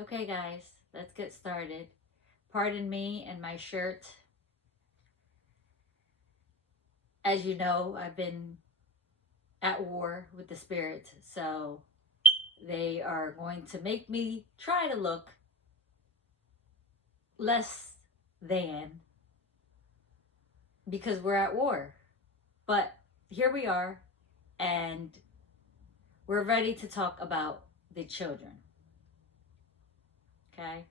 Okay, guys, let's get started. Pardon me and my shirt. As you know, I've been at war with the spirit, so they are going to make me try to look less than because we're at war. But here we are, and we're ready to talk about the children. Okay?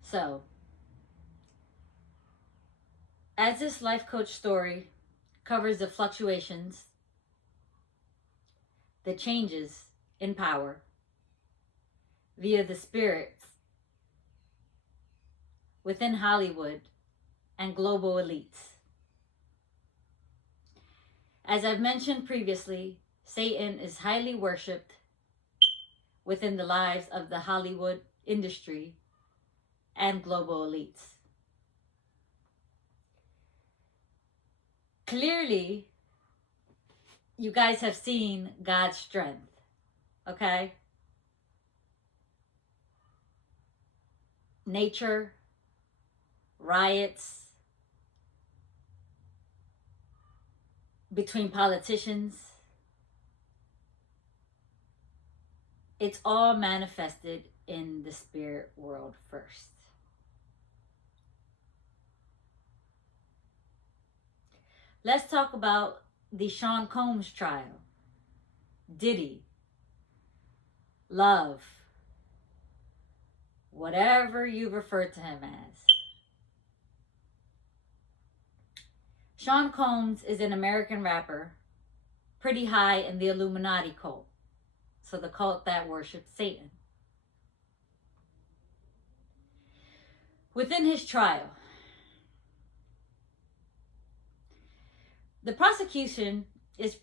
So, as this life coach story covers the fluctuations, the changes in power via the spirits within Hollywood and global elites. As I've mentioned previously, Satan is highly worshipped within the lives of the Hollywood industry and global elites. Clearly, you guys have seen God's strength, okay? Nature, riots between politicians. It's all manifested in the spirit world first. Let's talk about the Sean Combs trial. Diddy, Love, whatever you refer to him as. Sean Combs is an American rapper, pretty high in the Illuminati cult. So the cult that worships Satan. Within his trial, the prosecution is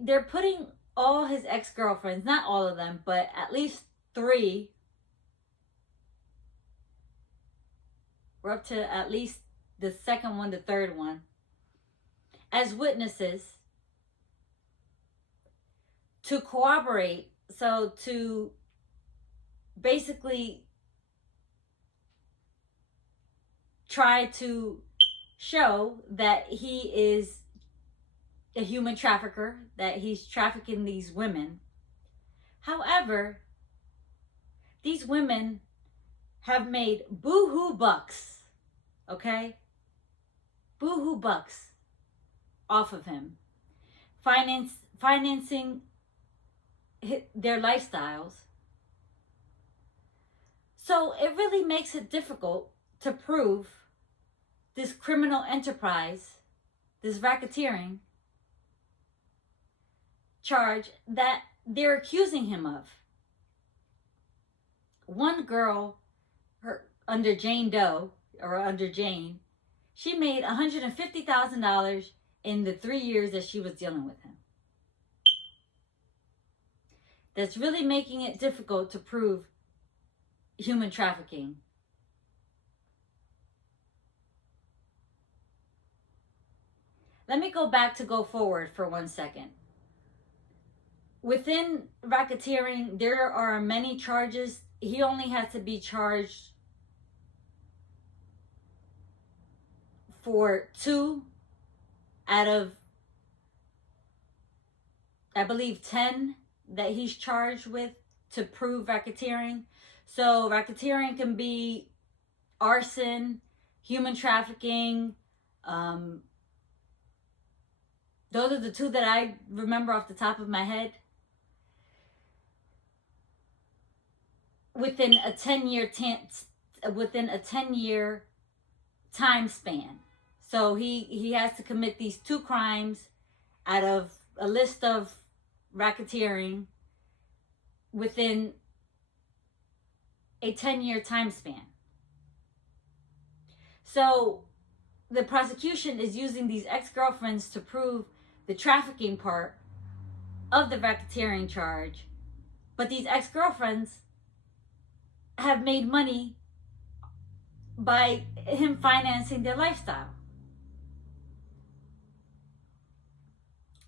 they're putting all his ex-girlfriends, not all of them, but at least 3. We're up to at least the second one, the third one, as witnesses to corroborate, so to basically try to show that he is a human trafficker, that he's trafficking these women. However, these women have made boo-hoo bucks, okay? Boo-hoo bucks off of him, financing their lifestyles. So it really makes it difficult to prove this criminal enterprise, this racketeering charge that they're accusing him of. One girl, under Jane Doe, or under Jane, she made $150,000 in the 3 years that she was dealing with him. That's really making it difficult to prove human trafficking. Let me go back to go forward for 1 second. Within racketeering, there are many charges. He only has to be charged for 2 out of, I believe, 10 that he's charged with to prove racketeering. So racketeering can be arson, human trafficking. Those are the 2 that I remember off the top of my head. Within a 10-year time span. So he has to commit these 2 crimes out of a list of racketeering within a 10-year time span. So the prosecution is using these ex-girlfriends to prove the trafficking part of the racketeering charge, but these ex-girlfriends have made money by him financing their lifestyle.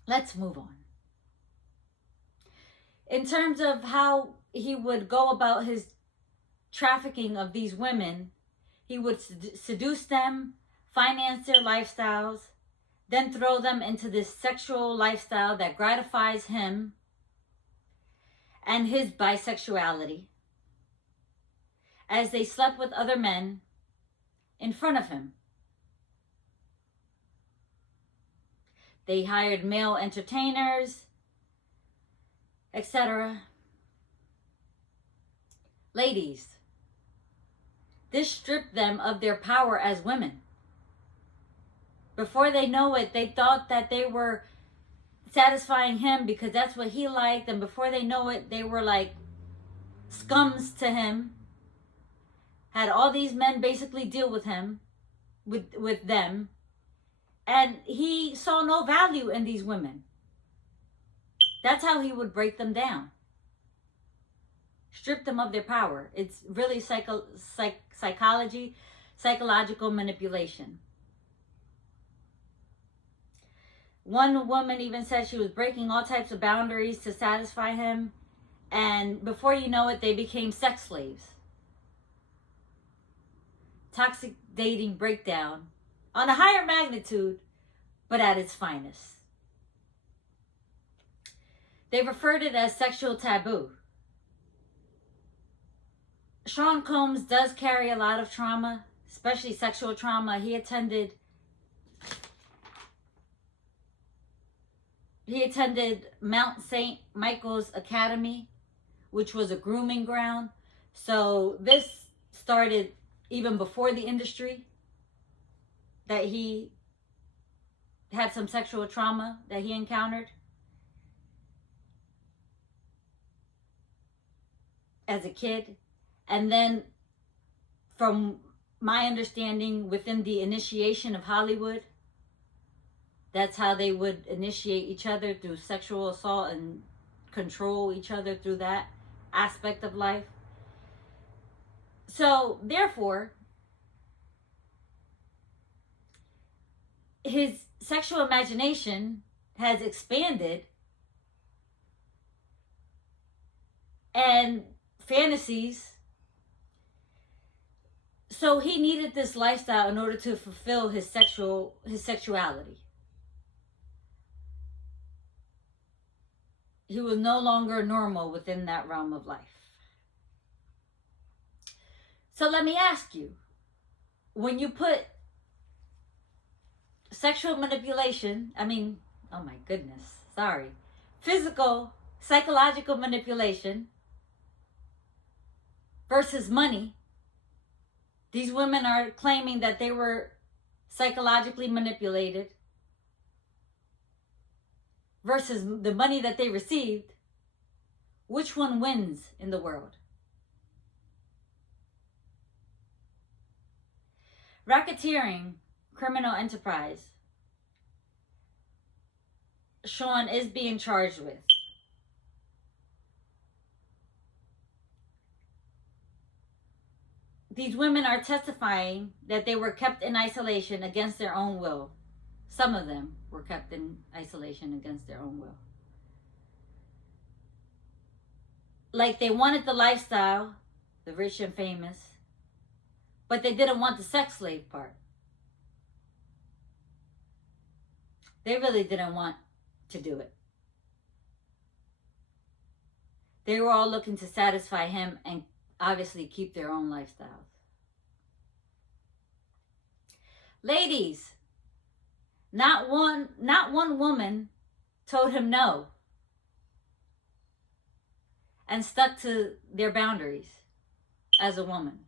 Let's move on. In terms of how he would go about his trafficking of these women, he would seduce them, finance their lifestyles, then throw them into this sexual lifestyle that gratifies him and his bisexuality as they slept with other men in front of him. They hired male entertainers, etc. Ladies, this stripped them of their power as women. Before they know it, they thought that they were satisfying him because that's what he liked, and before they know it, they were like scums to him. Had all these men basically deal with him, with them, and he saw no value in these women. That's how he would break them down. Strip them of their power. It's really psychological manipulation. One woman even said she was breaking all types of boundaries to satisfy him, and before you know it, they became sex slaves. Toxic dating breakdown on a higher magnitude, but at its finest. They referred it as sexual taboo. Sean Combs does carry a lot of trauma, especially sexual trauma. He attended Mount St. Michael's Academy, which was a grooming ground. So this started even before the industry, that he had some sexual trauma that he encountered as a kid. And then, from my understanding, within the initiation of Hollywood, that's how they would initiate each other, through sexual assault, and control each other through that aspect of life. So, therefore, his sexual imagination has expanded, and fantasies. So he needed this lifestyle in order to fulfill his sexuality. He was no longer normal within that realm of life. So let me ask you, when you put sexual manipulation, physical, psychological manipulation versus money, these women are claiming that they were psychologically manipulated, versus the money that they received. Which one wins in the world? Racketeering, criminal enterprise, Sean is being charged with. These women are testifying that they were kept in isolation against their own will. Some of them were kept in isolation against their own will. Like, they wanted the lifestyle, the rich and famous, but they didn't want the sex slave part. They really didn't want to do it. They were all looking to satisfy him and obviously keep their own lifestyles. Ladies, not one woman told him no and stuck to their boundaries as a woman.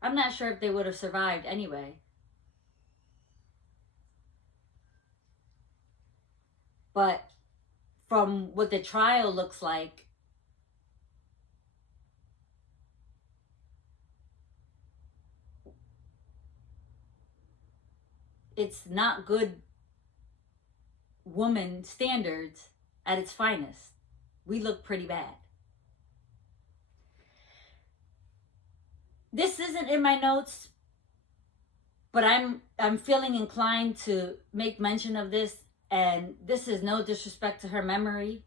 I'm not sure if they would have survived anyway. But from what the trial looks like, it's not good woman standards at its finest. We look pretty bad. This isn't in my notes, But I'm feeling inclined to make mention of this, and this is no disrespect to her memory.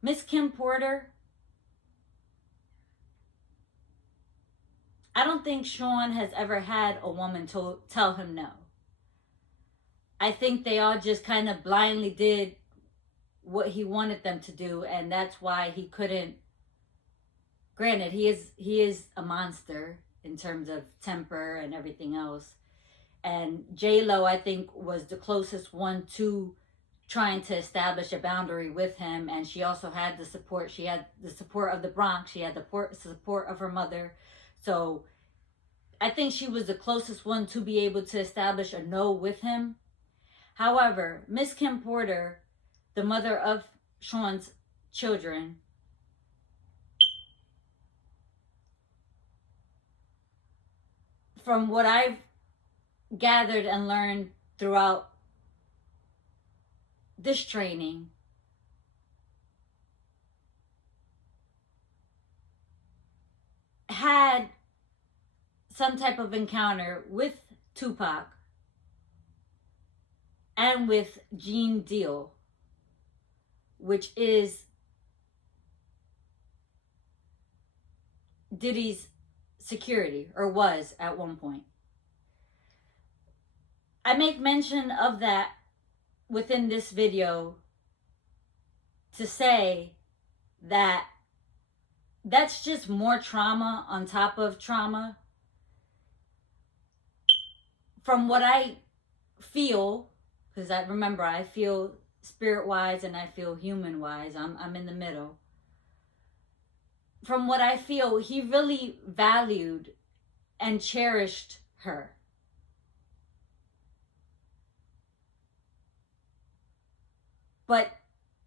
Miss Kim Porter, I don't think Sean has ever had a woman tell him no. I think they all just kind of blindly did what he wanted them to do, and that's why he couldn't. Granted, he is a monster in terms of temper and everything else. And J-Lo, I think, was the closest one to trying to establish a boundary with him, and she also had the support. She had the support of the Bronx. She had the support of her mother. So I think she was the closest one to be able to establish a no with him. However, Miss Kim Porter, the mother of Sean's children, from what I've gathered and learned throughout this training, had some type of encounter with Tupac and with Gene Deal, which is Diddy's security, or was at one point. I make mention of that within this video to say that that's just more trauma on top of trauma. From what I feel, because I feel spirit-wise and I feel human-wise. I'm in the middle. From what I feel, he really valued and cherished her. But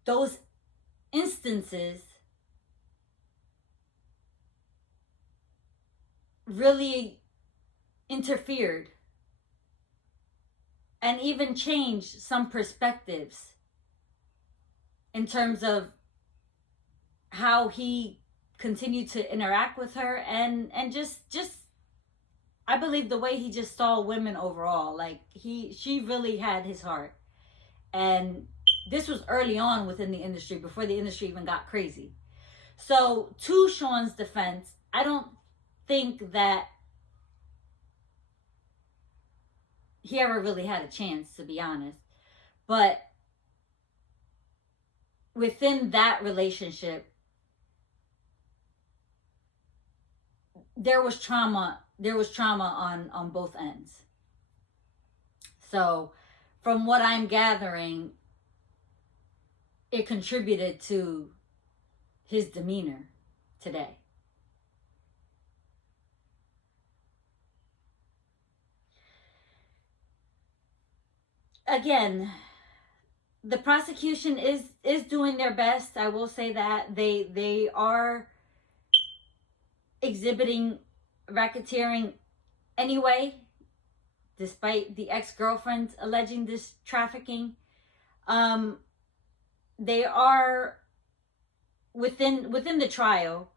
those instances really interfered and even changed some perspectives in terms of how he continued to interact with her, and just I believe the way he just saw women overall. Like she really had his heart. And this was early on within the industry, before the industry even got crazy. So to Sean's defense, I don't think that he ever really had a chance, to be honest. But within that relationship, there was trauma on both ends. So from what I'm gathering, it contributed to his demeanor today. Again, the prosecution is doing their best. I will say that they are exhibiting racketeering anyway, despite the ex-girlfriends alleging this trafficking. They are within the trial.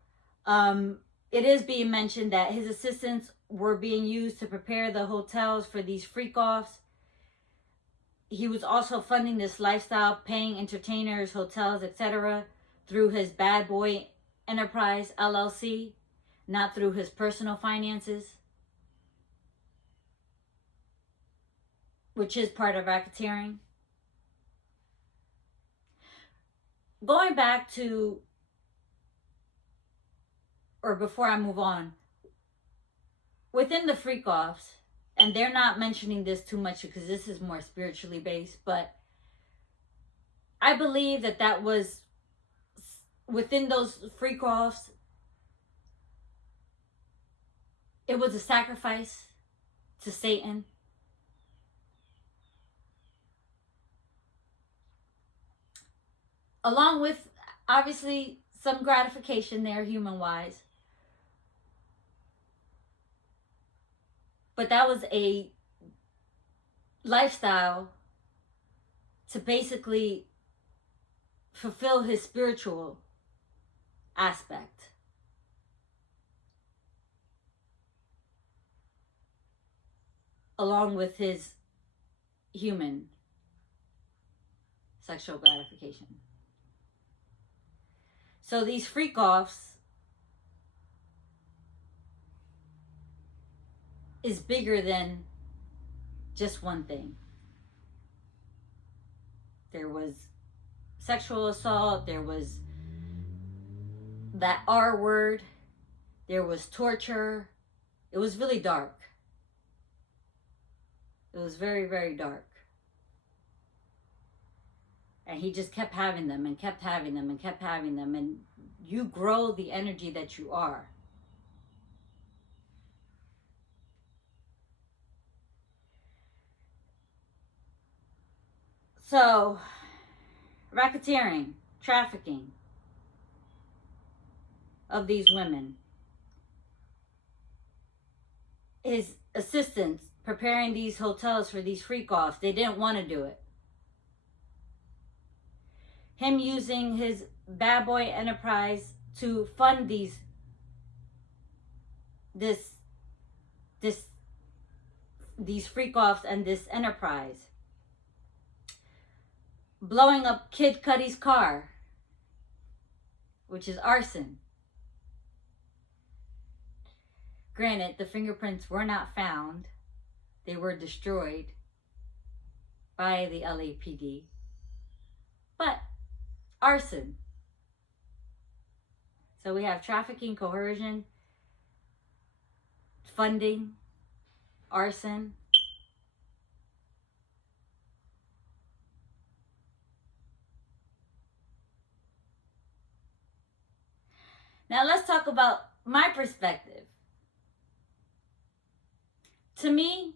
It is being mentioned that his assistants were being used to prepare the hotels for these freak-offs. He was also funding this lifestyle, paying entertainers, hotels, etc. through his Bad Boy Enterprise LLC, not through his personal finances, which is part of racketeering. Going back to, or before I move on, within the freak-offs, and they're not mentioning this too much because this is more spiritually based, but I believe that was within those freak-offs, it was a sacrifice to Satan. Along with, obviously, some gratification there, human-wise. But that was a lifestyle to basically fulfill his spiritual aspect. Along with his human sexual gratification. So these freak-offs is bigger than just one thing. There was sexual assault, there was that R word, there was torture. It was really dark. It was very, very dark. And he just kept having them and kept having them and kept having them. And you grow the energy that you are. So, racketeering, trafficking of these women. His assistants preparing these hotels for these freak-offs, they didn't want to do it. Him using his bad boy enterprise to fund these freak-offs and this enterprise. Blowing up Kid Cudi's car, which is arson. Granted, the fingerprints were not found. They were destroyed by the LAPD. But arson. So we have trafficking, coercion, funding, arson. Now let's talk about my perspective. To me,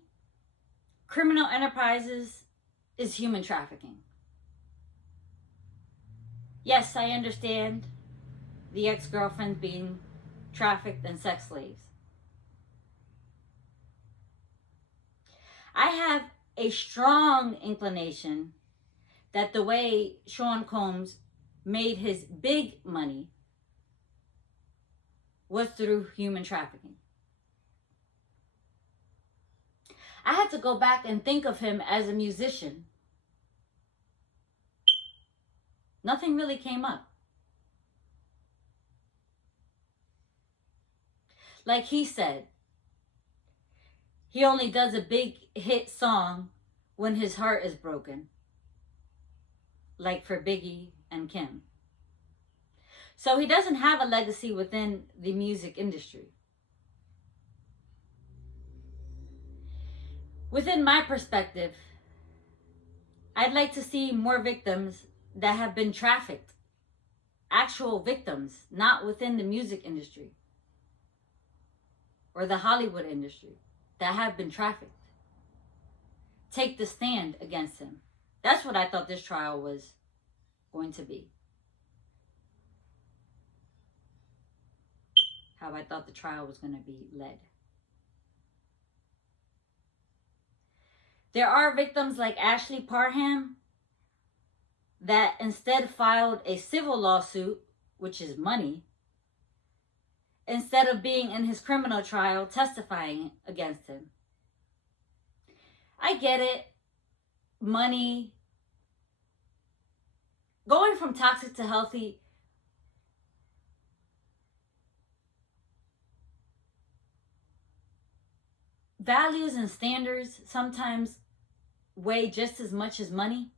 criminal enterprises is human trafficking. Yes, I understand the ex-girlfriend being trafficked and sex slaves. I have a strong inclination that the way Sean Combs made his big money was through human trafficking. I had to go back and think of him as a musician. Nothing really came up. Like he said, he only does a big hit song when his heart is broken. Like for Biggie and Kim. So he doesn't have a legacy within the music industry. Within my perspective, I'd like to see more victims that have been trafficked. Actual victims, not within the music industry or the Hollywood industry, that have been trafficked. Take the stand against him. That's what I thought this trial was going to be. How I thought the trial was going to be led. There are victims like Ashley Parham that instead filed a civil lawsuit, which is money, instead of being in his criminal trial testifying against him. I get it. Money. Going from toxic to healthy. Values and standards sometimes weigh just as much as money.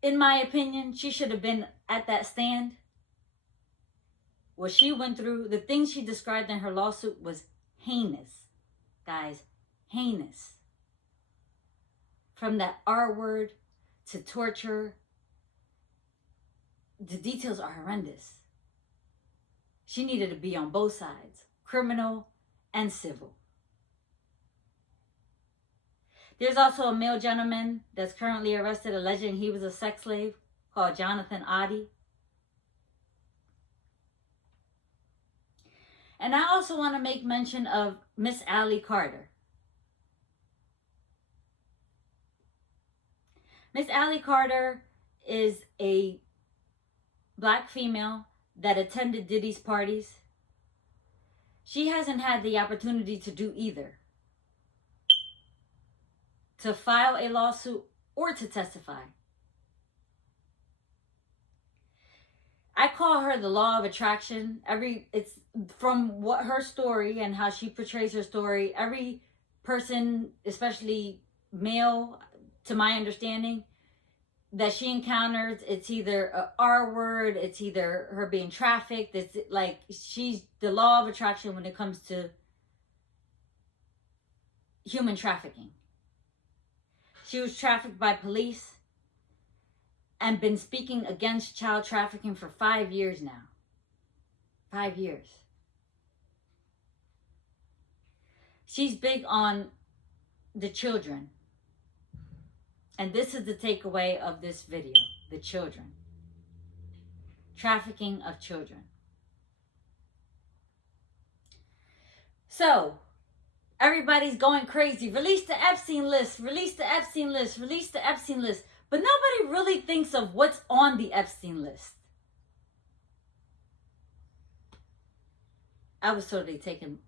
In my opinion, she should have been at that stand. What she went through, the things she described in her lawsuit was heinous. Guys, heinous. From that R word to torture, the details are horrendous. She needed to be on both sides, criminal and civil. There's also a male gentleman that's currently arrested, alleging he was a sex slave, called Jonathan Oddie. And I also want to make mention of Miss Allie Carter. Miss Allie Carter is a black female that attended Diddy's parties. She hasn't had the opportunity to do either. To file a lawsuit or to testify. I call her the law of attraction. It's from what her story and how she portrays her story. Every person, especially male, to my understanding, that she encounters, it's either a R word, it's either her being trafficked. It's like she's the law of attraction when it comes to human trafficking. She was trafficked by police and been speaking against child trafficking for 5 years now. 5 years. She's big on the children. And this is the takeaway of this video. The children. Trafficking of children. So, everybody's going crazy. Release the Epstein list. Release the Epstein list. Release the Epstein list. But nobody really thinks of what's on the Epstein list. I was totally taken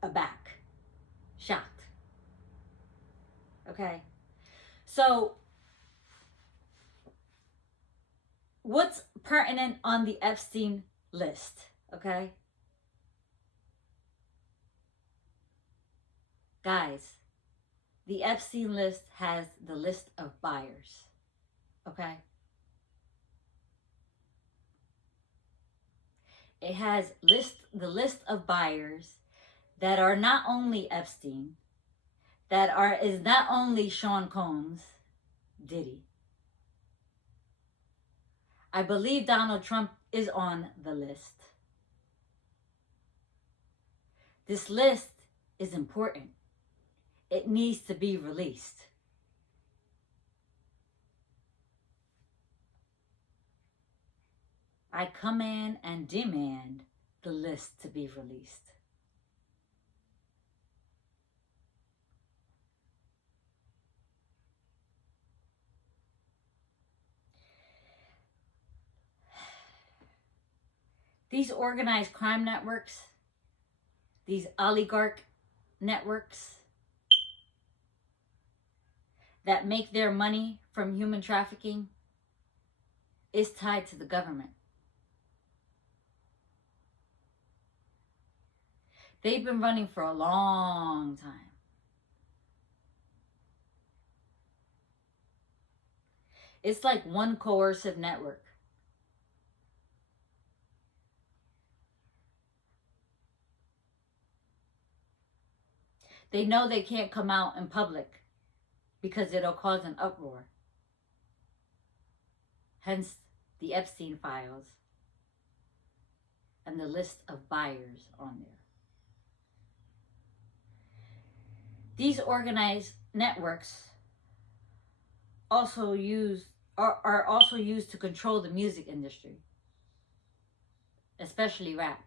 aback. Shocked. Okay? So, what's pertinent on the Epstein list? Okay? Guys, the Epstein list has the list of buyers. Okay? It has the list of buyers that are not only Epstein, is not only Sean Combs, Diddy. I believe Donald Trump is on the list. This list is important. It needs to be released. I command and demand the list to be released. These organized crime networks, these oligarch networks that make their money from human trafficking is tied to the government. They've been running for a long time. It's like one coercive network. They know they can't come out in public because it'll cause an uproar. Hence the Epstein files and the list of buyers on there. These organized networks are also used to control the music industry, especially rap.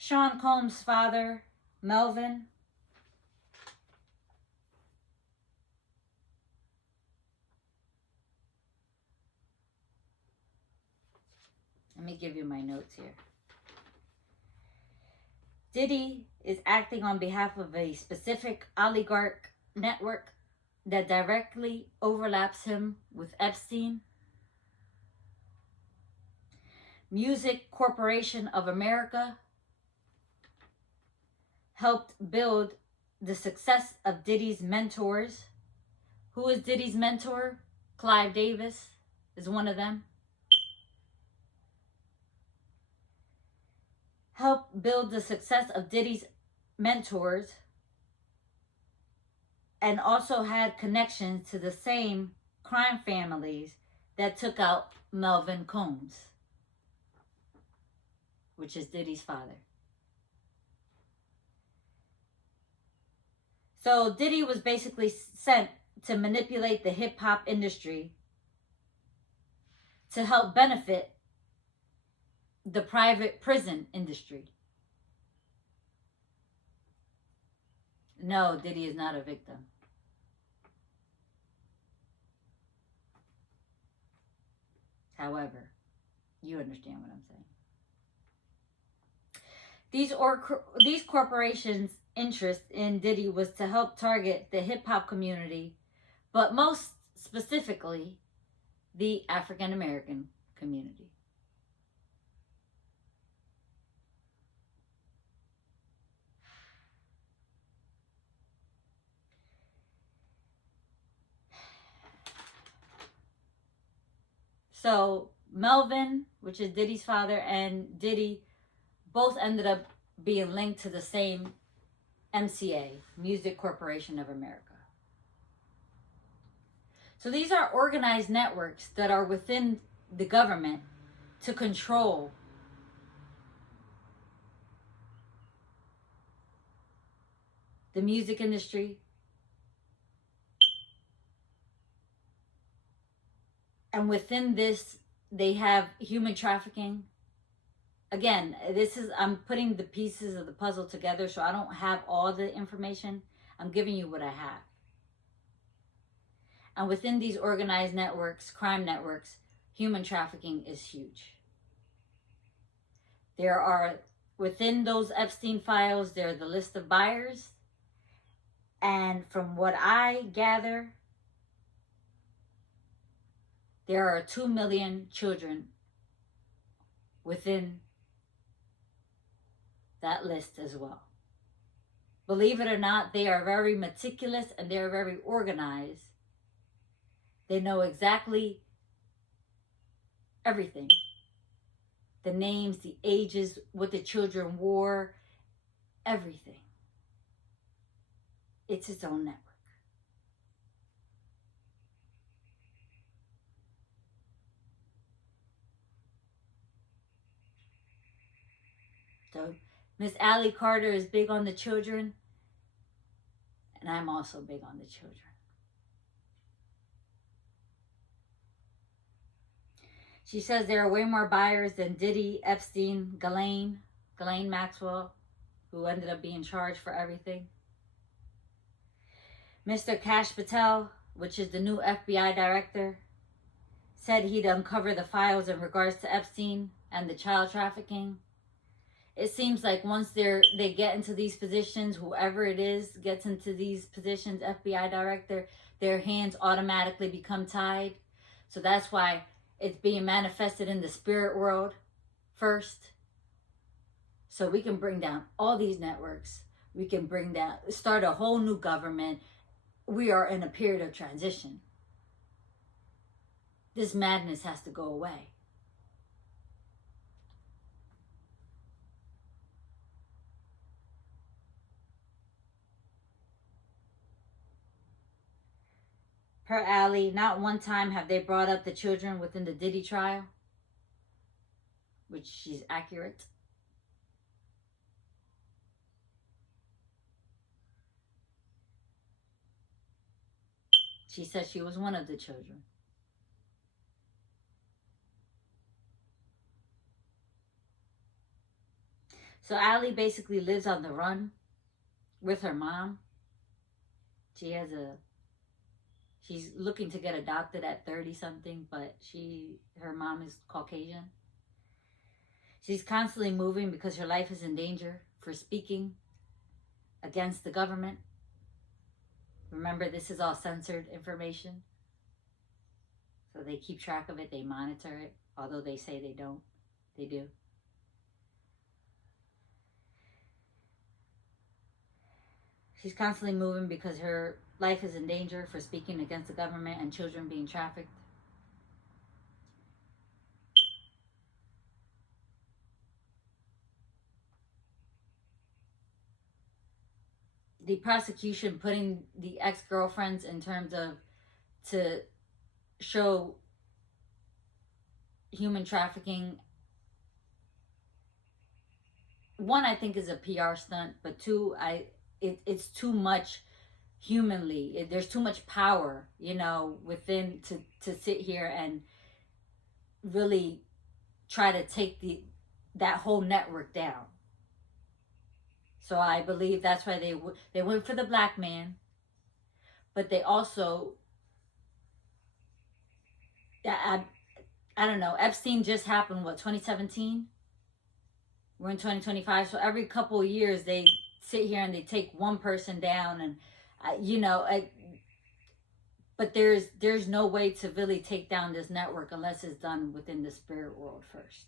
Sean Combs' father, Melvin, let me give you my notes here. Diddy is acting on behalf of a specific oligarch network that directly overlaps him with Epstein. Music Corporation of America helped build the success of Diddy's mentors. Who is Diddy's mentor? Clive Davis is one of them. Helped build the success of Diddy's mentors and also had connections to the same crime families that took out Melvin Combs, which is Diddy's father. So Diddy was basically sent to manipulate the hip-hop industry to help benefit the private prison industry. No, Diddy is not a victim. However, you understand what I'm saying. These corporations' interest in Diddy was to help target the hip hop community, but most specifically, the African American community. So Melvin, which is Diddy's father, and Diddy both ended up being linked to the same MCA, Music Corporation of America. So these are organized networks that are within the government to control the music industry. And within this, they have human trafficking. Again, I'm putting the pieces of the puzzle together, so I don't have all the information. I'm giving you what I have. And within these organized networks, crime networks, human trafficking is huge. There are, within those Epstein files, there are the list of buyers. And from what I gather, there are 2 million children within that list as well. Believe it or not, they are very meticulous and they're very organized. They know exactly everything. The names, the ages, what the children wore, everything. It's its own network. So Miss Allie Carter is big on the children, and I'm also big on the children. She says there are way more buyers than Diddy, Epstein, Ghislaine Maxwell, who ended up being charged for everything. Mr. Kash Patel, which is the new FBI director, said he'd uncover the files in regards to Epstein and the child trafficking. It seems like once they get into these positions, whoever it is gets into these positions, FBI director, their hands automatically become tied. So that's why it's being manifested in the spirit world first. So we can bring down all these networks. We can start a whole new government. We are in a period of transition. This madness has to go away. Per Allie, not one time have they brought up the children within the Diddy trial, which she's accurate. She said she was one of the children. So Allie basically lives on the run with her mom. She's looking to get adopted at 30 something, but her mom is Caucasian. She's constantly moving because her life is in danger for speaking against the government. Remember, this is all censored information. So they keep track of it, they monitor it, although they say they don't. They do. She's constantly moving because her life is in danger for speaking against the government and children being trafficked. The prosecution putting the ex-girlfriends in terms of to show human trafficking. One, I think is a PR stunt, but two, it's too much humanly. There's too much power, within to sit here and really try to take that whole network down. So I believe that's why they went for the black man, but they also, I don't know, Epstein just happened, what, 2017? We're in 2025, so every couple of years they sit here and they take one person down, and but there's no way to really take down this network unless it's done within the spirit world first.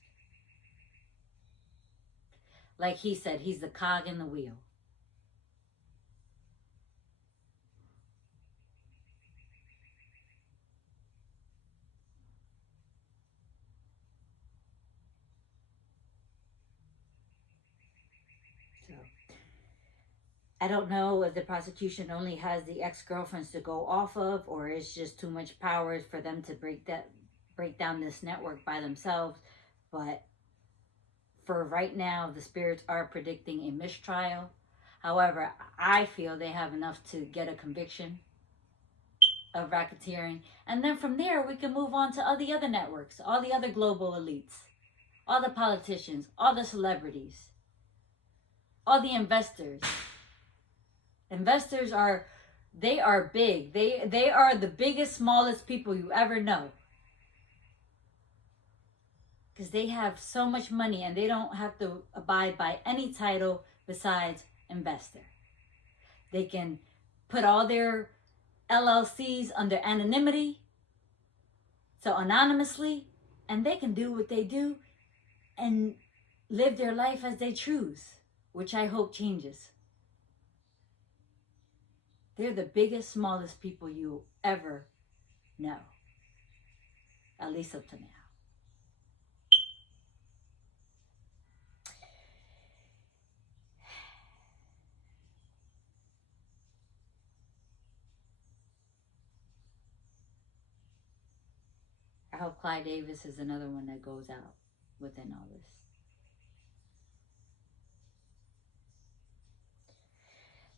Like he said, he's the cog in the wheel. So I don't know if the prosecution only has the ex-girlfriends to go off of, or it's just too much power for them to break down this network by themselves. But for right now, the spirits are predicting a mistrial. However, I feel they have enough to get a conviction of racketeering. And then from there, we can move on to all the other networks, all the other global elites, all the politicians, all the celebrities, all the investors. Investors are big. They are the biggest, smallest people you ever know. Because they have so much money and they don't have to abide by any title besides investor. They can put all their LLCs under anonymity, so anonymously, and they can do what they do and live their life as they choose, which I hope changes. They're the biggest, smallest people you ever know, at least up to now. I hope Clyde Davis is another one that goes out within all this.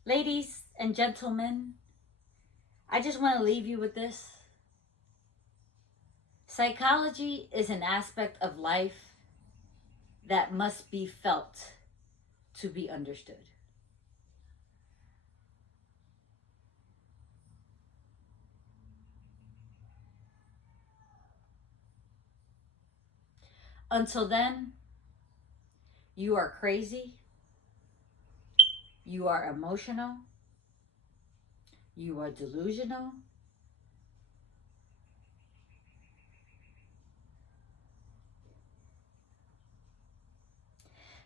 Ladies and gentlemen, I just want to leave you with this. Psychology is an aspect of life that must be felt to be understood. Until then, you are crazy, you are emotional, you are delusional,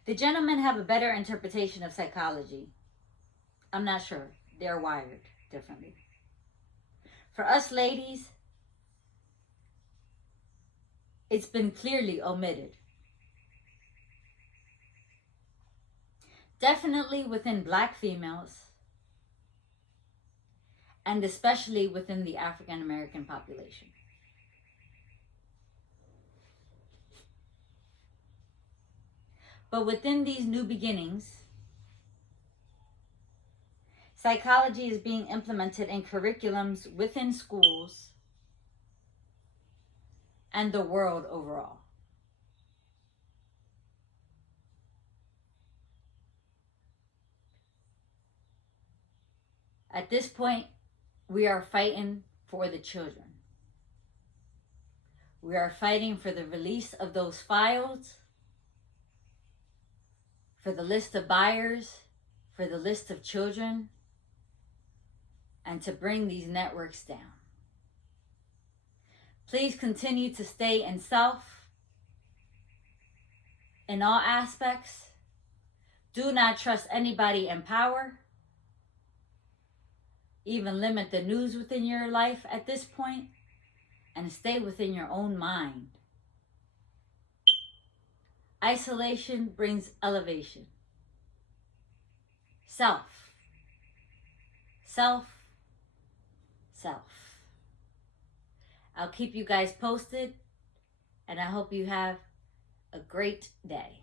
the gentlemen have a better interpretation of psychology. I'm not sure. They're wired differently. For us ladies, it's been clearly omitted. Definitely within black females, and especially within the African American population. But within these new beginnings, psychology is being implemented in curriculums within schools and the world overall. At this point, we are fighting for the children. We are fighting for the release of those files, for the list of buyers, for the list of children, and to bring these networks down. Please continue to stay in self in all aspects. Do not trust anybody in power. Even limit the news within your life at this point, and stay within your own mind. Isolation brings elevation. Self. Self. Self. I'll keep you guys posted, and I hope you have a great day.